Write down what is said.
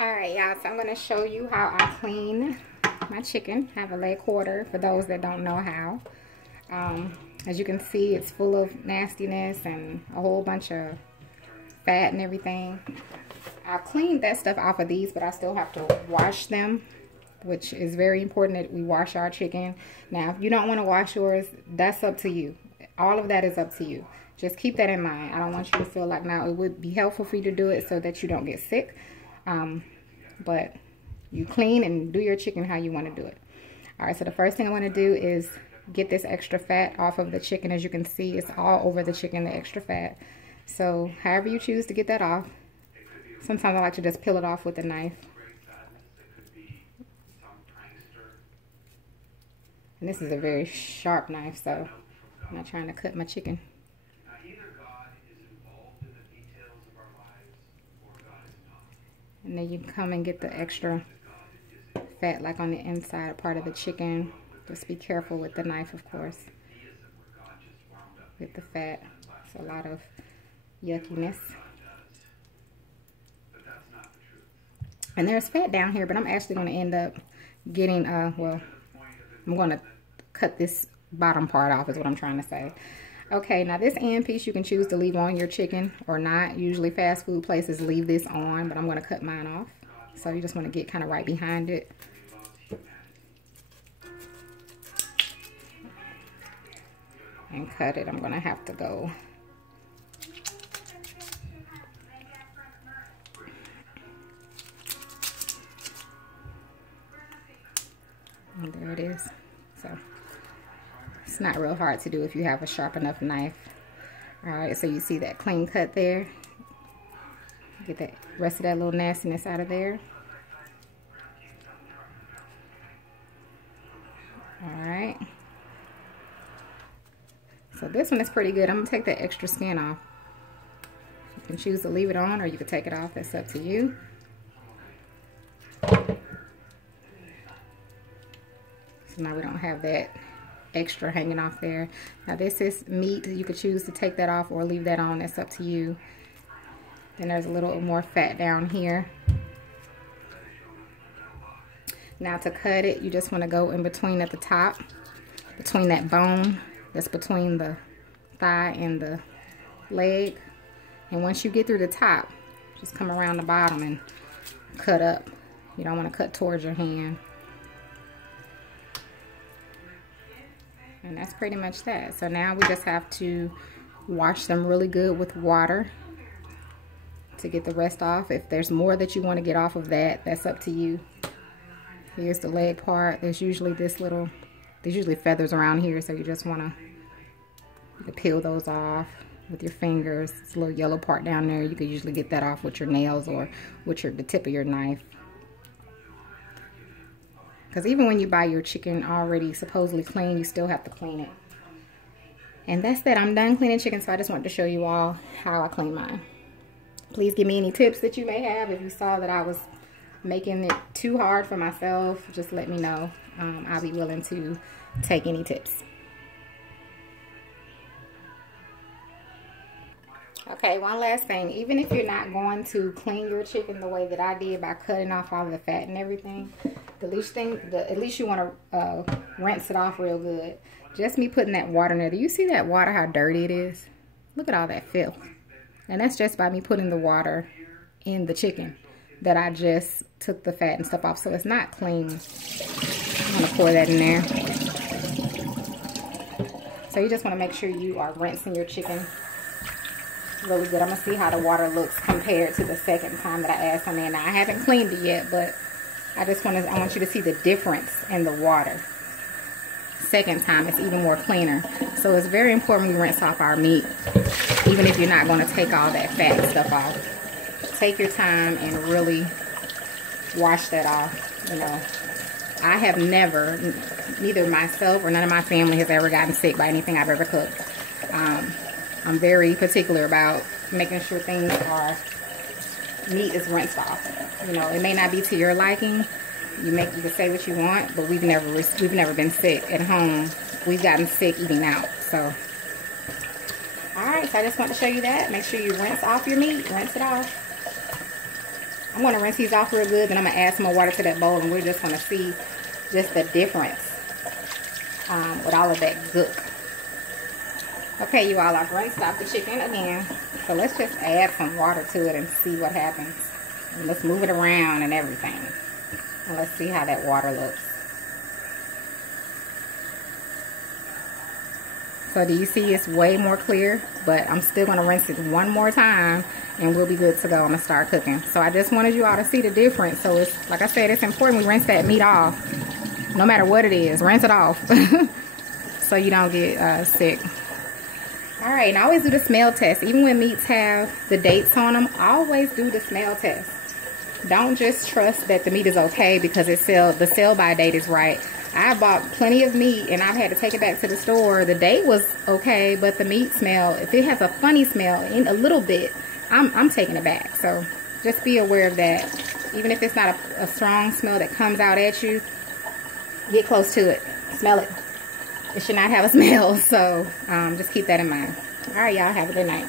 Alright y'all, so I'm going to show you how I clean my chicken. I have a leg quarter for those that don't know how. As you can see, it's full of nastiness and a whole bunch of fat and everything. I cleaned that stuff off of these, but I still have to wash them, which is very important that we wash our chicken. Now, if you don't want to wash yours, that's up to you. All of that is up to you. Just keep that in mind. I don't want you to feel like, now it would be helpful for you to do it so that you don't get sick. But you clean and do your chicken how you want to do it. All right, so the first thing I want to do is get this extra fat off of the chicken. As you can see, it's all over the chicken, the extra fat. So however you choose to get that off. Sometimes I like to just peel it off with a knife. And this is a very sharp knife, so I'm not trying to cut my chicken. And then you can come and get the extra fat like on the inside part of the chicken. Just be careful with the knife, of course. With the fat, it's a lot of yuckiness. And there's fat down here, but I'm actually going to end up getting, well, I'm going to cut this bottom part off is what I'm trying to say. Okay, now this end piece you can choose to leave on your chicken or not. Usually fast food places leave this on, but I'm going to cut mine off. So you just want to get kind of right behind it. And cut it. I'm going to have to go. And there it is. So it's not real hard to do if you have a sharp enough knife. Alright, so you see that clean cut there. Get that rest of that little nastiness out of there. Alright. So this one is pretty good. I'm going to take that extra skin off. You can choose to leave it on or you can take it off. That's up to you. So now we don't have that extra hanging off there. Now this is meat. You could choose to take that off or leave that on. That's up to you. Then there's a little more fat down here. Now to cut it, you just want to go in between at the top, between that bone that's between the thigh and the leg. And once you get through the top, just come around the bottom and cut up. You don't want to cut towards your hand. And that's pretty much that. So now we just have to wash them really good with water to get the rest off. If there's more that you want to get off of that, that's up to you. Here's the leg part. There's usually there's usually feathers around here, so you just want to peel those off with your fingers. This little yellow part down there, you could usually get that off with your nails or with the tip of your knife. Because even when you buy your chicken already supposedly clean, you still have to clean it. And that's that. I'm done cleaning chicken, so I just wanted to show you all how I clean mine. Please give me any tips that you may have. If you saw that I was making it too hard for myself, just let me know. I'll be willing to take any tips. Okay, one last thing. Even if you're not going to clean your chicken the way that I did by cutting off all the fat and everything, at least you want to rinse it off real good. Just me putting that water in there. Do you see that water, how dirty it is? Look at all that filth. And that's just by me putting the water in the chicken that I just took the fat and stuff off. So it's not clean. I'm going to pour that in there. So you just want to make sure you are rinsing your chicken really good. I'm going to see how the water looks compared to the second time that I add some in. Now, I haven't cleaned it yet, but I want you to see the difference in the water. Second time, it's even more cleaner. So it's very important we rinse off our meat, even if you're not going to take all that fat and stuff off. Take your time and really wash that off. You know, I have never, neither myself or none of my family has ever gotten sick by anything I've ever cooked. I'm very particular about making sure meat is rinsed off. You know, it may not be to your liking. You can say what you want, but we've never been sick at home. We've gotten sick eating out. So, all right. So I just want to show you that. Make sure you rinse off your meat. Rinse it off. I'm going to rinse these off real good, then I'm going to add some more water to that bowl, and we're just going to see just the difference with all of that gook. Okay, you all, I've rinsed off the chicken again. So let's just add some water to it and see what happens. And let's move it around and everything. And let's see how that water looks. So do you see it's way more clear? But I'm still going to rinse it one more time and we'll be good to go. I'm going to start cooking. So I just wanted you all to see the difference. So it's, like I said, it's important we rinse that meat off. No matter what it is, rinse it off. So you don't get sick. Alright, and I always do the smell test. Even when meats have the dates on them, I always do the smell test. Don't just trust that the meat is okay because the sell-by date is right. I bought plenty of meat and I've had to take it back to the store. The date was okay, but the meat smell, if it has a funny smell in a little bit, I'm taking it back. So just be aware of that. Even if it's not a strong smell that comes out at you, get close to it. Smell it. It should not have a smell. So just keep that in mind. All right, y'all. Have a good night.